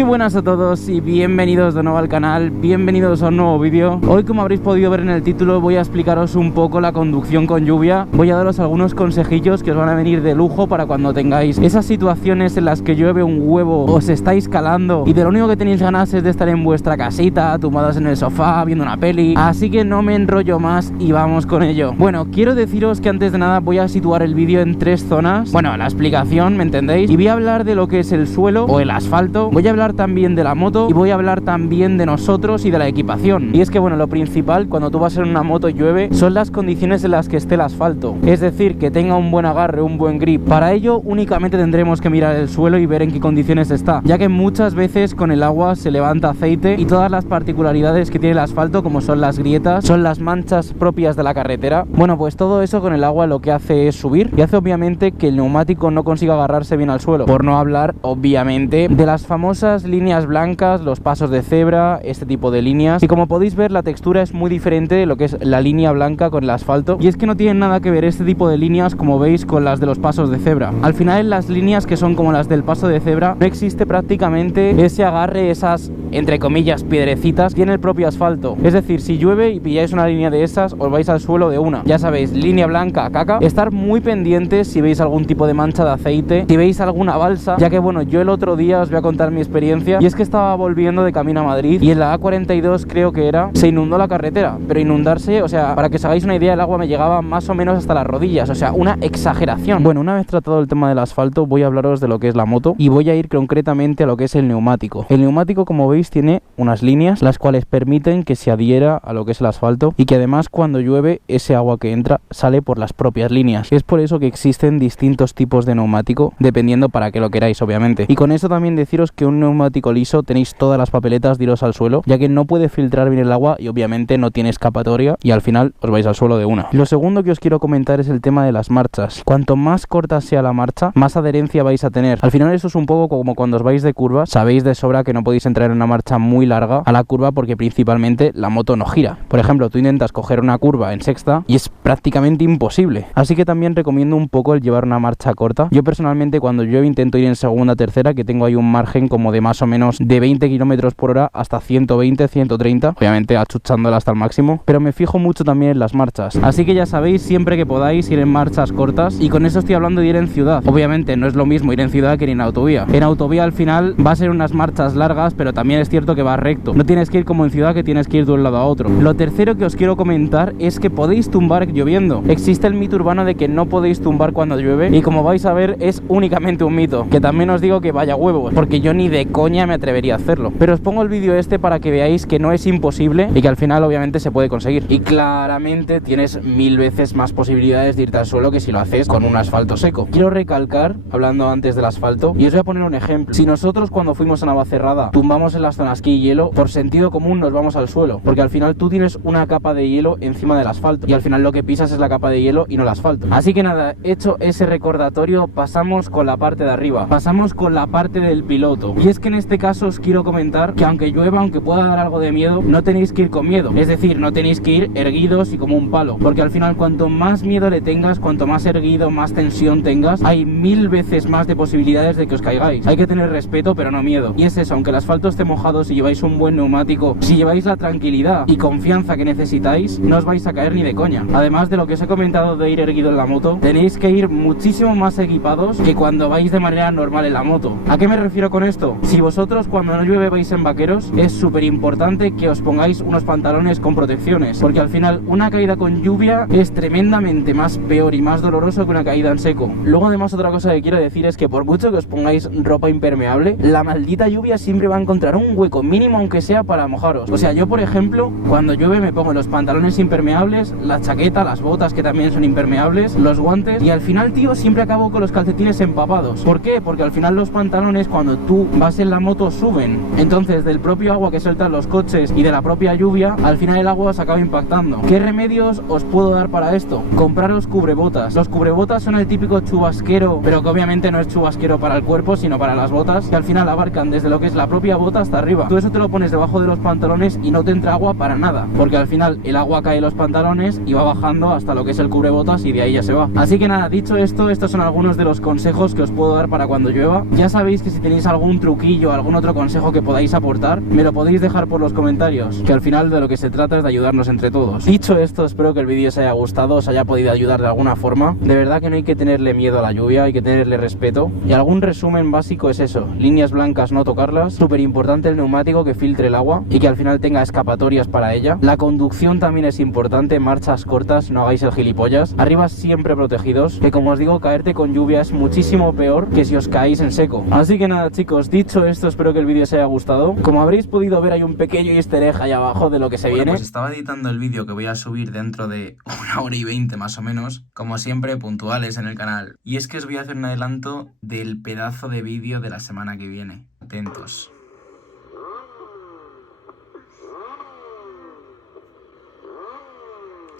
Muy buenas a todos y bienvenidos de nuevo al canal, bienvenidos a un nuevo vídeo. Hoy, como habréis podido ver en el título, voy a explicaros un poco la conducción con lluvia. Voy a daros algunos consejillos que os van a venir de lujo para cuando tengáis esas situaciones en las que llueve un huevo, os estáis calando y de lo único que tenéis ganas es de estar en vuestra casita, tumbados en el sofá, viendo una peli. Así que no me enrollo más y vamos con ello. Bueno, quiero deciros que antes de nada voy a situar el vídeo en tres zonas. Bueno, la explicación, ¿me entendéis? Y voy a hablar de lo que es el suelo o el asfalto. Voy a hablar también de la moto y voy a hablar también de nosotros y de la equipación. Y es que bueno, lo principal cuando tú vas en una moto y llueve son las condiciones en las que esté el asfalto, es decir, que tenga un buen agarre, un buen grip. Para ello únicamente tendremos que mirar el suelo y ver en qué condiciones está, ya que muchas veces con el agua se levanta aceite y todas las particularidades que tiene el asfalto, como son las grietas, son las manchas propias de la carretera. Bueno, pues todo eso con el agua lo que hace es subir y hace obviamente que el neumático no consiga agarrarse bien al suelo, por no hablar obviamente de las famosas líneas blancas, los pasos de cebra, este tipo de líneas. Y como podéis ver, la textura es muy diferente de lo que es la línea blanca con el asfalto, y es que no tienen nada que ver este tipo de líneas, como veis, con las de los pasos de cebra. Al final, en las líneas que son como las del paso de cebra no existe prácticamente ese agarre, esas entre comillas piedrecitas tiene el propio asfalto. Es decir, si llueve y pilláis una línea de esas, os vais al suelo de una. Ya sabéis, línea blanca, caca. Estar muy pendientes si veis algún tipo de mancha de aceite, si veis alguna balsa, ya que bueno, yo el otro día os voy a contar mi experiencia, y es que estaba volviendo de camino a Madrid y en la A42 creo que era, se inundó la carretera, pero inundarse, o sea, para que os hagáis una idea, el agua me llegaba más o menos hasta las rodillas, o sea, una exageración. Bueno, una vez tratado el tema del asfalto, voy a hablaros de lo que es la moto y voy a ir concretamente a lo que es el neumático. El neumático, como veis, tiene unas líneas las cuales permiten que se adhiera a lo que es el asfalto y que además cuando llueve ese agua que entra sale por las propias líneas. Es por eso que existen distintos tipos de neumático, dependiendo para qué lo queráis, obviamente. Y con esto también deciros que un neumático liso tenéis todas las papeletas de iros al suelo, ya que no puede filtrar bien el agua y obviamente no tiene escapatoria y al final os vais al suelo de una. Lo segundo que os quiero comentar es el tema de las marchas. Cuanto más corta sea la marcha, más adherencia vais a tener. Al final eso es un poco como cuando os vais de curva, sabéis de sobra que no podéis entrar en una marcha muy larga a la curva porque principalmente la moto no gira. Por ejemplo, tú intentas coger una curva en sexta y es prácticamente imposible. Así que también recomiendo un poco el llevar una marcha corta. Yo personalmente cuando llueve intento ir en segunda, tercera, que tengo ahí un margen como de más o menos de 20 km por hora hasta 120, 130, obviamente achuchándola hasta el máximo, pero me fijo mucho también en las marchas. Así que ya sabéis, siempre que podáis ir en marchas cortas, y con eso estoy hablando de ir en ciudad. Obviamente no es lo mismo ir en ciudad que ir en autovía. En autovía al final va a ser unas marchas largas, pero también es cierto que va recto. No tienes que ir como en ciudad, que tienes que ir de un lado a otro. Lo tercero que os quiero comentar es que podéis tumbar lloviendo. Existe el mito urbano de que no podéis tumbar cuando llueve, y como vais a ver es únicamente un mito, que también os digo que vaya huevos, porque yo ni de coña me atrevería a hacerlo. Pero os pongo el vídeo este para que veáis que no es imposible y que al final obviamente se puede conseguir. Y claramente tienes 1000 veces más posibilidades de irte al suelo que si lo haces con un asfalto seco. Quiero recalcar, hablando antes del asfalto, y os voy a poner un ejemplo. Si nosotros cuando fuimos a Navacerrada tumbamos en las zonas que hay hielo, por sentido común nos vamos al suelo, porque al final tú tienes una capa de hielo encima del asfalto y al final lo que pisas es la capa de hielo y no el asfalto. Así que nada, hecho ese recordatorio, pasamos con la parte de arriba, pasamos con la parte del piloto. Y es que en este caso os quiero comentar que aunque llueva, aunque pueda dar algo de miedo, no tenéis que ir con miedo, es decir, no tenéis que ir erguidos y como un palo, porque al final cuanto más miedo le tengas, cuanto más erguido, más tensión tengas, hay 1000 veces más de posibilidades de que os caigáis. Hay que tener respeto pero no miedo, y es eso, aunque el asfalto esté mojado, si lleváis un buen neumático, si lleváis la tranquilidad y confianza que necesitáis, no os vais a caer ni de coña. Además de lo que os he comentado de ir erguido en la moto, tenéis que ir muchísimo más equipados que cuando vais de manera normal en la moto. ¿A qué me refiero con esto? Si vosotros cuando no llueve vais en vaqueros, es súper importante que os pongáis unos pantalones con protecciones, porque al final una caída con lluvia es tremendamente más peor y más doloroso que una caída en seco. Luego además otra cosa que quiero decir es que por mucho que os pongáis ropa impermeable, la maldita lluvia siempre va a encontrar un hueco mínimo aunque sea para mojaros. O sea, yo por ejemplo cuando llueve me pongo los pantalones impermeables, la chaqueta, las botas que también son impermeables, los guantes, y al final, tío, siempre acabo con los calcetines empapados. ¿Por qué? Porque al final los pantalones cuando tú vas en la moto suben, entonces del propio agua que sueltan los coches y de la propia lluvia, al final el agua se acaba impactando. ¿Qué remedios os puedo dar para esto? Compraros cubrebotas. Los cubrebotas son el típico chubasquero, pero que obviamente no es chubasquero para el cuerpo, sino para las botas, que al final abarcan desde lo que es la propia bota hasta arriba. Tú eso te lo pones debajo de los pantalones y no te entra agua para nada, porque al final el agua cae en los pantalones y va bajando hasta lo que es el cubrebotas y de ahí ya se va. Así que nada, dicho esto, estos son algunos de los consejos que os puedo dar para cuando llueva. Ya sabéis que si tenéis algún truquillo consejillo, algún otro consejo que podáis aportar, me lo podéis dejar por los comentarios, que al final de lo que se trata es de ayudarnos entre todos. Dicho esto, espero que el vídeo os haya gustado, os haya podido ayudar de alguna forma. De verdad que no hay que tenerle miedo a la lluvia, hay que tenerle respeto. Y algún resumen básico es eso: líneas blancas no tocarlas, súper importante el neumático que filtre el agua y que al final tenga escapatorias para ella. La conducción también es importante, marchas cortas, no hagáis el gilipollas. Arriba siempre protegidos, que como os digo, caerte con lluvia es muchísimo peor que si os caéis en seco. Así que nada, chicos, dicho esto, espero que el vídeo os haya gustado. Como habréis podido ver, hay un pequeño easter egg ahí abajo de lo que se viene. Pues estaba editando el vídeo que voy a subir dentro de 1 hora y 20 más o menos, como siempre puntuales en el canal, y es que os voy a hacer un adelanto del pedazo de vídeo de la semana que viene. Atentos.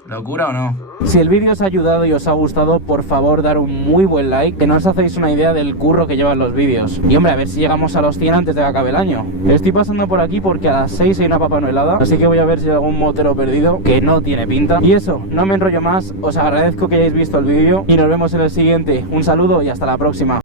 ¿Locura o no? Si el vídeo os ha ayudado y os ha gustado, por favor dar un muy buen like, que no os hacéis una idea del curro que llevan los vídeos. Y hombre, a ver si llegamos a los 100 antes de que acabe el año. Estoy pasando por aquí porque a las 6 hay una Papá Noelada, así que voy a ver si hay algún motero perdido, que no tiene pinta. Y eso, no me enrollo más, os agradezco que hayáis visto el vídeo y nos vemos en el siguiente. Un saludo y hasta la próxima.